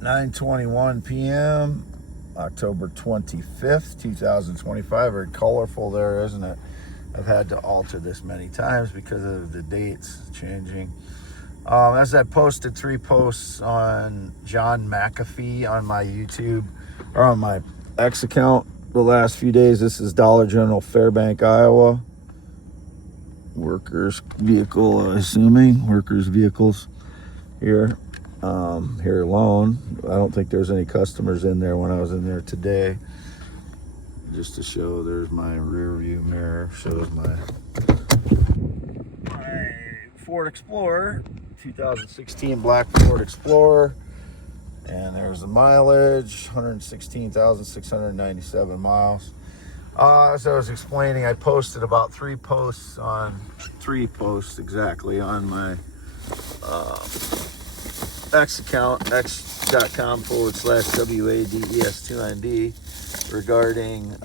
9:21 p.m. October 25th, 2025. Very colorful there, isn't it? I've had to alter this many times because of the dates changing. As I posted 3 posts on John McAfee on my YouTube or on my X account the last few days. This is Dollar General, Fairbank, Iowa. Workers vehicle, assuming workers vehicles here. Here alone. I don't think there's any customers in there when I was in there today. Just to show, there's my rear view mirror. Shows my Ford Explorer, 2016 black Ford Explorer. And there's the mileage, 116,697 miles. As I was explaining, I posted about 3 posts exactly on my X account, x.com/WADES29D, regarding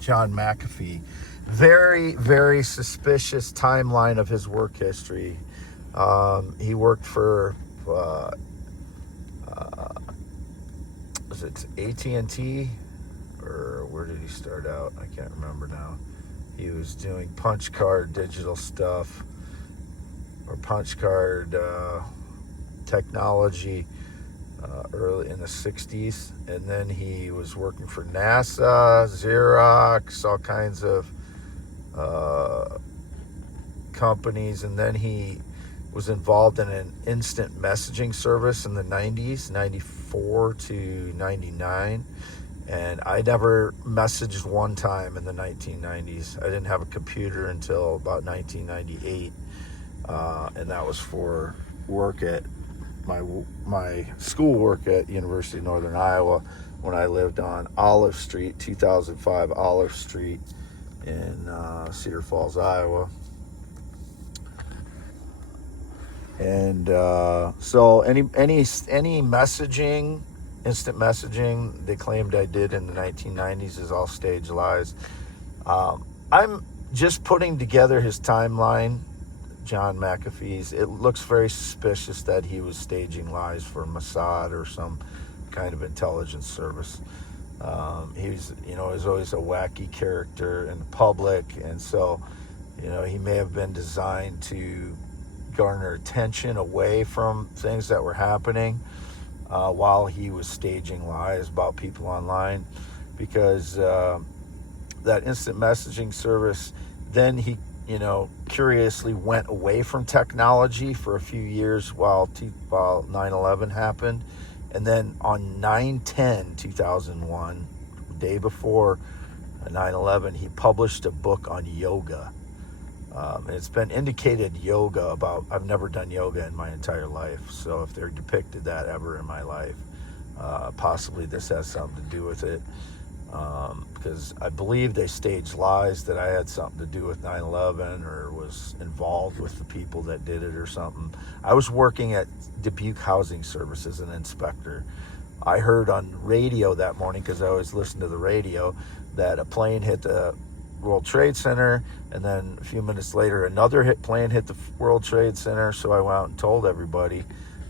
John McAfee. Very, very suspicious timeline of his work history. He worked for, was it AT&T? Or where did he start out? I can't remember now. He was doing punch card digital stuff, or punch card technology early in the 60s, and then he was working for NASA, Xerox, all kinds of companies, and then he was involved in an instant messaging service in the 90s, 94 to 99. And I never messaged one time in the 1990s. I didn't have a computer until about 1998, and that was for work at my school work at University of Northern Iowa when I lived on Olive Street, 2005 Olive Street in Cedar Falls, Iowa. And so any messaging, instant messaging they claimed I did in the 1990s is all stage lies. I'm just putting together his timeline, John McAfee's. It looks very suspicious that he was staging lies for Mossad or some kind of intelligence service. He's always a wacky character in the public, and so he may have been designed to garner attention away from things that were happening while he was staging lies about people online, because that instant messaging service, then he curiously went away from technology for a few years while 9/11 happened. And then on 9/10/2001, the day before 9/11, he published a book on yoga. And it's been indicated I've never done yoga in my entire life, so if they're depicted that ever in my life, possibly this has something to do with it, because I believe they staged lies that I had something to do with 9/11 or was involved with the people that did it or something. I was working at Dubuque Housing Service as an inspector. I heard on radio that morning, because I always listen to the radio, that a plane hit the World Trade Center, and then a few minutes later another plane hit the World Trade Center. So I went out and told everybody.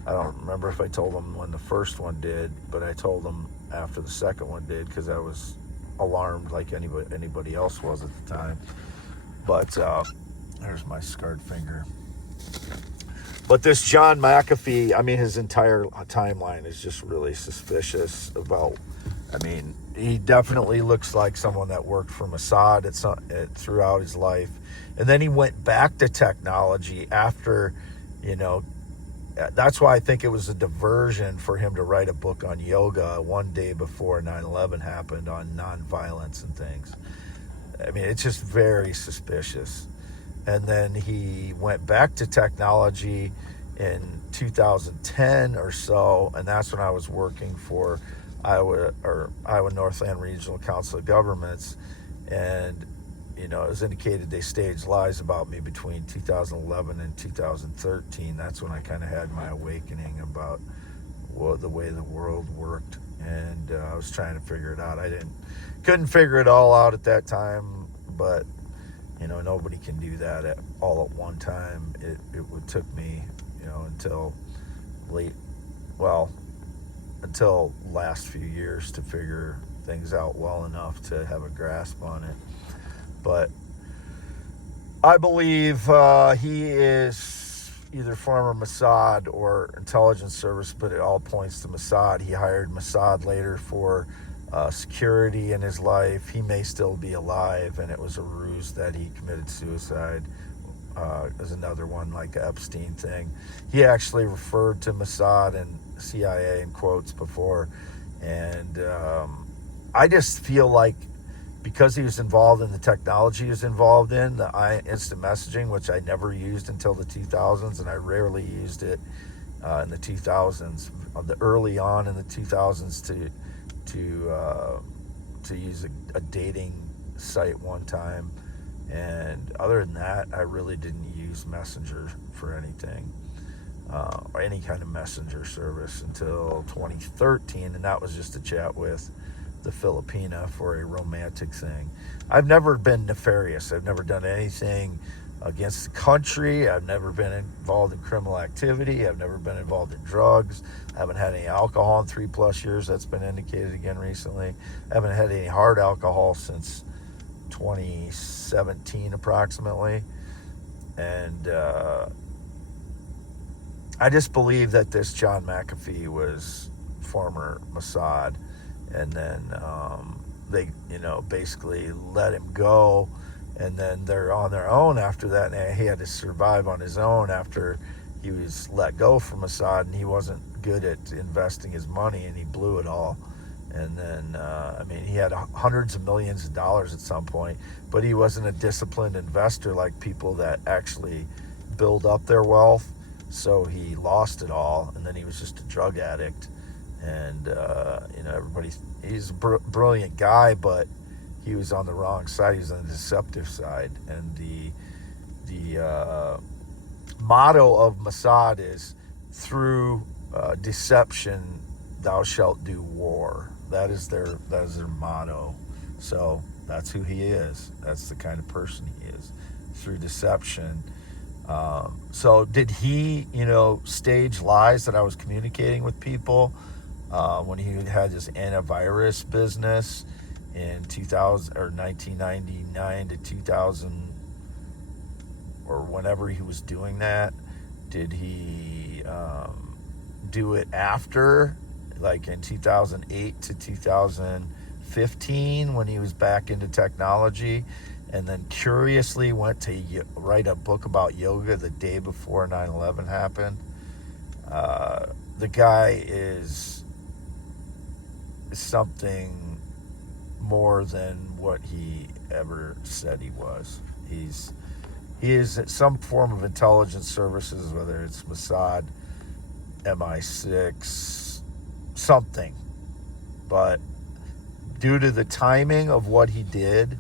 I don't remember if I told them when the first one did, but I told them after the second one did, because I was alarmed like anybody else was at the time. But there's my scarred finger. But this John McAfee, his entire timeline is just really suspicious about, he definitely looks like someone that worked for Mossad throughout his life. And then he went back to technology after, that's why I think it was a diversion for him to write a book on yoga one day before 9/11 happened, on nonviolence and things. It's just very suspicious. And then he went back to technology in 2010 or so, and that's when I was working for Iowa Northland Regional Council of Governments, and it was indicated they staged lies about me between 2011 and 2013. That's when I kind of had my awakening about the way the world worked, and I was trying to figure it out. Couldn't figure it all out at that time, but nobody can do that all at one time. It took me until late, until last few years to figure things out well enough to have a grasp on it. But I believe he is either former Mossad or intelligence service, but it all points to Mossad. He hired Mossad later for security in his life. He may still be alive, and it was a ruse that he committed suicide. As another one, like the Epstein thing. He actually referred to Mossad and CIA in quotes before, and I just feel like because he was involved in the technology he was involved in, the instant messaging, which I never used until the 2000s, and I rarely used it in the 2000s, early on in the 2000s to use a dating site one time. And other than that, I really didn't use Messenger for anything, or any kind of messenger service until 2013, and that was just to chat with the Filipina for a romantic thing. I've never been nefarious. I've never done anything against the country. I've never been involved in criminal activity. I've never been involved in drugs. I haven't had any alcohol in 3+ years. That's been indicated again recently. I haven't had any hard alcohol since 2017 approximately. And I just believe that this John McAfee was former Mossad, and then they basically let him go, and then they're on their own after that, and he had to survive on his own after he was let go from Mossad, and he wasn't good at investing his money, and he blew it all. And then, he had hundreds of millions of dollars at some point, but he wasn't a disciplined investor like people that actually build up their wealth. So he lost it all, and then he was just a drug addict. And, he's a brilliant guy, but he was on the wrong side. He was on the deceptive side. And the motto of Mossad is, through deception, thou shalt do war. That is their motto. So that's who he is. That's the kind of person he is, through deception. So did he, stage lies that I was communicating with people when he had his antivirus business in 2000 or 1999 to 2000, or whenever he was doing that? Did he do it after, like in 2008 to 2015, when he was back into technology, and then curiously went to write a book about yoga the day before 9/11 happened? The guy is something more than what he ever said he was. He is some form of intelligence services, whether it's Mossad, MI6, something. But due to the timing of what he did,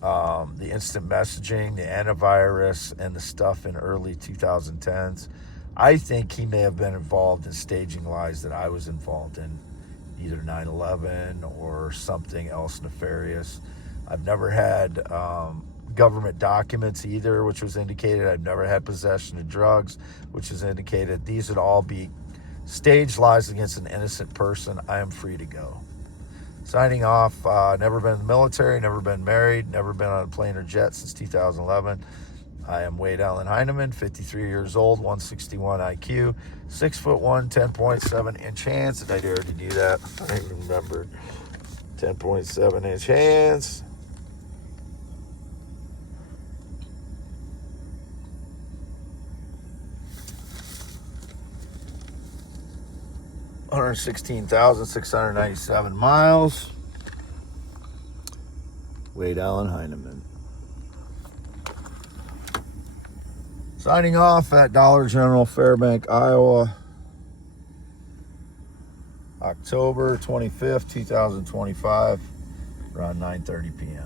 the instant messaging, the antivirus, and the stuff in early 2010s, I think he may have been involved in staging lies that I was involved in, either 9/11 or something else nefarious. I've never had government documents either, which was indicated. I've never had possession of drugs, which is indicated. These would all be staged lies against an innocent person. I am free to go. Signing off. Never been in the military, never been married, never been on a plane or jet since 2011. I am Wade Allen Heineman, 53 years old, 161 IQ, 6'1", 10.7-inch hands. Did I already do that? I don't even remember. 10.7-inch hands. $116,697 miles. Wade Allen Heineman. Signing off at Dollar General, Fairbank, Iowa, October 25th, 2025, around 9:30 p.m.